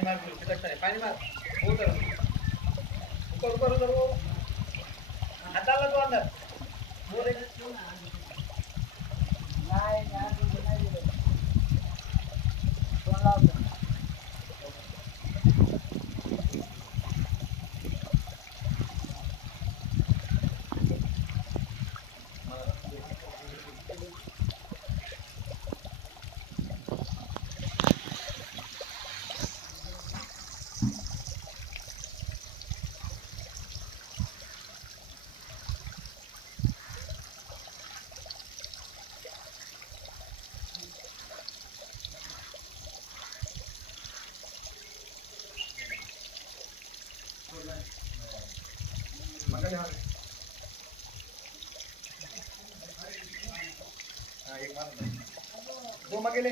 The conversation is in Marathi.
पाणी मार पाणी मार हो तर ऊपर ऊपर उधर वो हाताला तो अंदर वो रे नाही नाही फोन लावतो एक मार दो मगेले